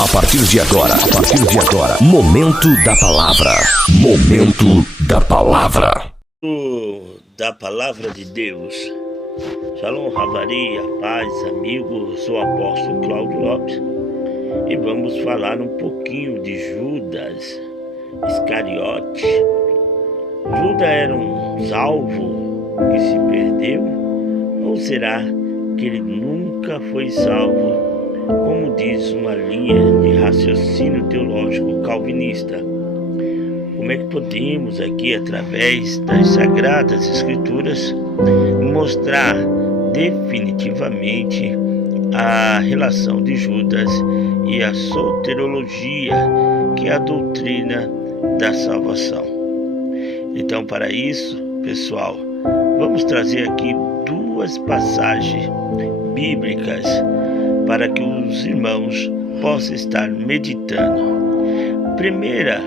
A partir de agora, Momento da Palavra. Momento da Palavra. Da Palavra de Deus. Shalom, Ravaria, paz, amigos, sou o apóstolo Cláudio Lopes e vamos falar um pouquinho de Judas Iscariote. Judas era um salvo que se perdeu, ou será que ele nunca foi salvo, como diz uma linha de raciocínio teológico calvinista? Como é que podemos aqui, através das Sagradas Escrituras, mostrar definitivamente a relação de Judas e a soteriologia, que é a doutrina da salvação? Então, para isso, pessoal, vamos trazer aqui duas passagens bíblicas para que os irmãos possam estar meditando. Primeira,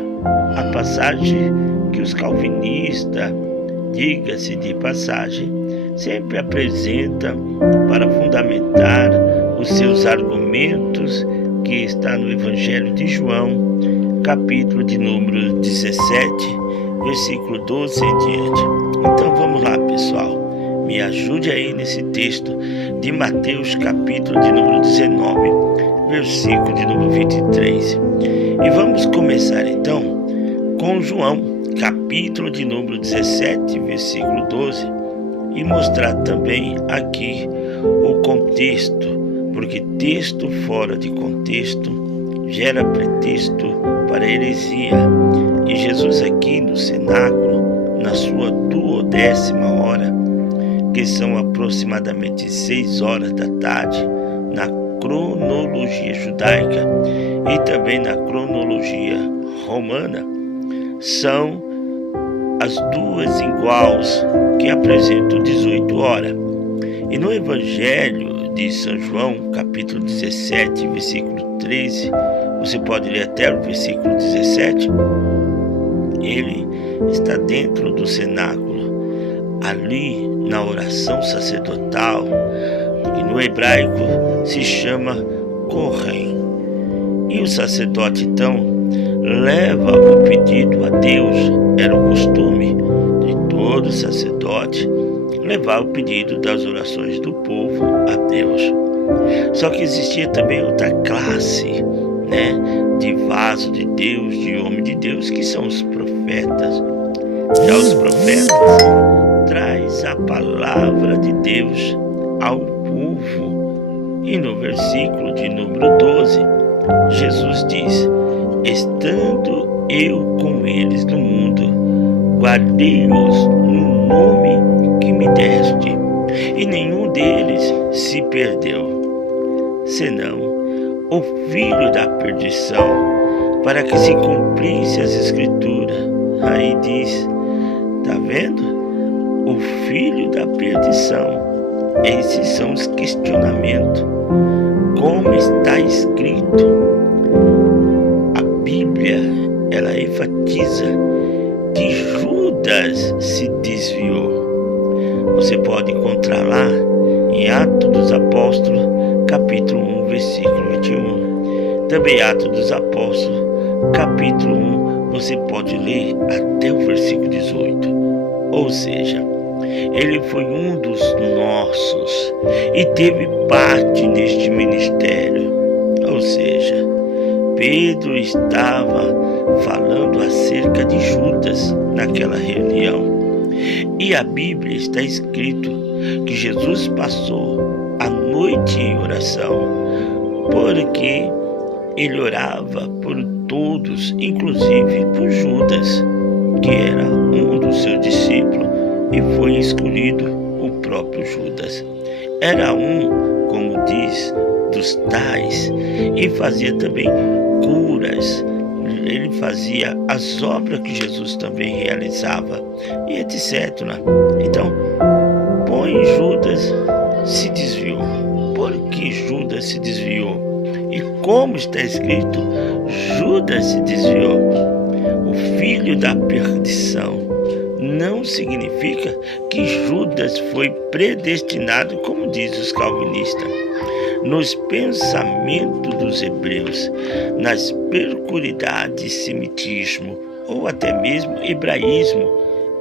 a passagem que os calvinistas, diga-se de passagem, sempre apresentam para fundamentar os seus argumentos, que está no Evangelho de João, capítulo de número 17, versículo 12 em diante. Então vamos lá, pessoal. Me ajude aí nesse texto de Mateus, capítulo de número 19, versículo de número 23. E vamos começar então com João, capítulo de número 17, versículo 12, e mostrar também aqui o contexto, porque texto fora de contexto gera pretexto para heresia. E Jesus aqui no cenáculo, na sua 12ª hora, que são aproximadamente 6 horas da tarde, na cronologia judaica e também na cronologia romana, são as duas iguais que apresentam 18 horas. E no Evangelho de São João, capítulo 17, versículo 13, você pode ler até o versículo 17, ele está dentro do cenáculo, ali na oração sacerdotal, que no hebraico se chama Kohen. E o sacerdote então leva o pedido a Deus. Era o costume de todo sacerdote levar o pedido das orações do povo a Deus. Só que existia também outra classe, de vaso de Deus, de homem de Deus, que são os profetas. Já os profetas traz a palavra de Deus ao povo. E no versículo de número 12, Jesus diz: estando eu com eles no mundo, guardei-os no nome que me deste, e nenhum deles se perdeu, senão o filho da perdição, para que se cumprisse as Escrituras. Aí diz, tá vendo? O filho da perdição. Esses são os questionamentos. Como está escrito? A Bíblia, ela enfatiza que Judas se desviou. Você pode encontrar lá em Atos dos Apóstolos, capítulo 1, versículo 21. Também Atos dos Apóstolos, capítulo 1, você pode ler até o versículo 18. Ou seja, ele foi um dos nossos e teve parte neste ministério. Ou seja, Pedro estava falando acerca de Judas naquela reunião. E a Bíblia está escrito que Jesus passou a noite em oração, porque ele orava por todos, inclusive por Judas, que era um dos seus discípulos, e foi escolhido o próprio Judas. Era um, como diz, dos tais, e fazia também curas. Ele fazia as obras que Jesus também realizava, e etc. Então, Judas se desviou. Por que Judas se desviou? E como está escrito, Judas se desviou. O filho da perdição não significa que Judas foi predestinado, como diz os calvinistas. nos pensamentos dos hebreus, nas peculiaridades semitismo ou até mesmo hebraísmo.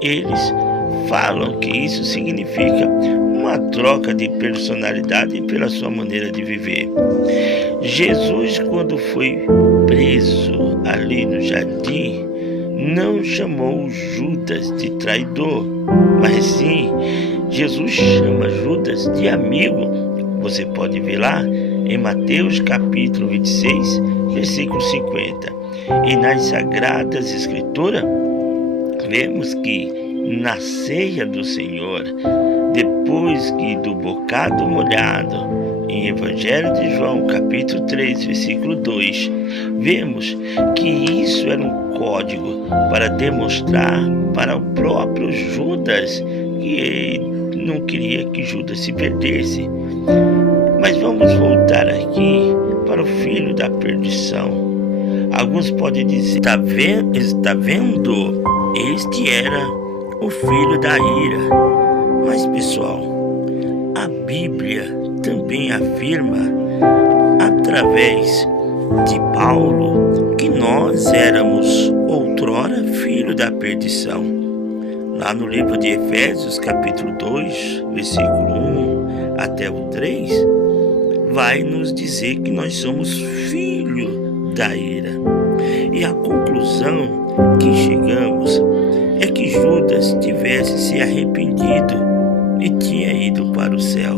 Eles falam que isso significa uma troca de personalidade pela sua maneira de viver. Jesus, quando foi preso ali no jardim, não chamou Judas de traidor, mas sim, Jesus chama Judas de amigo. Você pode ver lá em Mateus capítulo 26, versículo 50. E nas Sagradas Escrituras, vemos que na ceia do Senhor, depois que do bocado molhado, em Evangelho de João, capítulo 3, versículo 2, vemos que isso era um código para demonstrar para o próprio Judas que ele não queria que Judas se perdesse. Mas vamos voltar aqui para o filho da perdição. Alguns podem dizer, está vendo? Este era o filho da ira. Mas pessoal, a Bíblia também afirma, através de Paulo, que nós éramos outrora filho da perdição. Lá no livro de Efésios, capítulo 2, versículo 1 até o 3, vai nos dizer que nós somos filho da ira. E a conclusão que chegamos é que Judas tivesse se arrependido e tinha ido para o céu.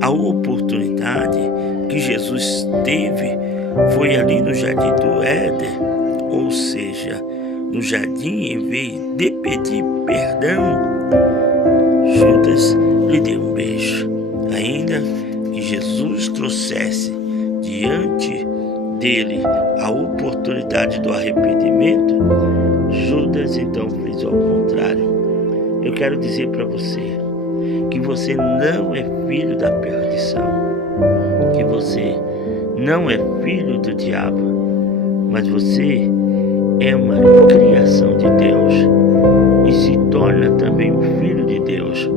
A oportunidade que Jesus teve foi ali no jardim do Éden, ou seja, no jardim, em vez de pedir perdão, Judas lhe deu um beijo. Ainda que Jesus trouxesse diante dele a oportunidade do arrependimento, Judas então fez ao contrário. Eu quero dizer para você que você não é filho da perdição, que você não é filho do diabo, mas você é uma criação de Deus e se torna também um filho de Deus.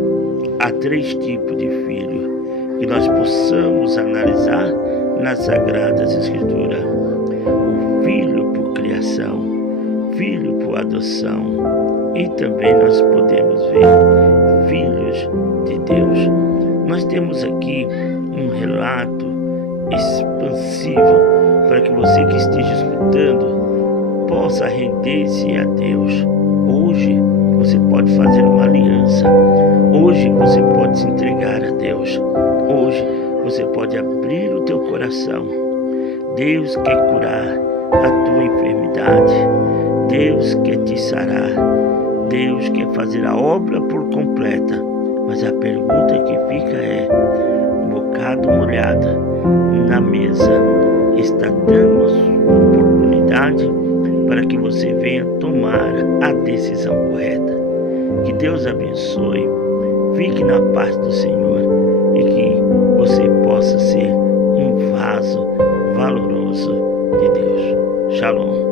Há 3 tipos de filho que nós possamos analisar nas Sagradas Escrituras: o filho por criação, filho por adoção, e também nós podemos ver filhos de Deus. Nós temos aqui um relato expansivo para que você que esteja escutando possa render-se a Deus. Hoje você pode fazer uma aliança. Hoje você pode se entregar a Deus. Hoje você pode abrir o teu coração. Deus quer curar a tua enfermidade. Deus quer te sarar. Deus quer fazer a obra por completa. Mas a pergunta que fica é: o bocado molhado na mesa está dando a oportunidade para que você venha tomar a decisão correta? Que Deus abençoe. Fique na paz do Senhor e que você possa ser um vaso valoroso de Deus. Shalom.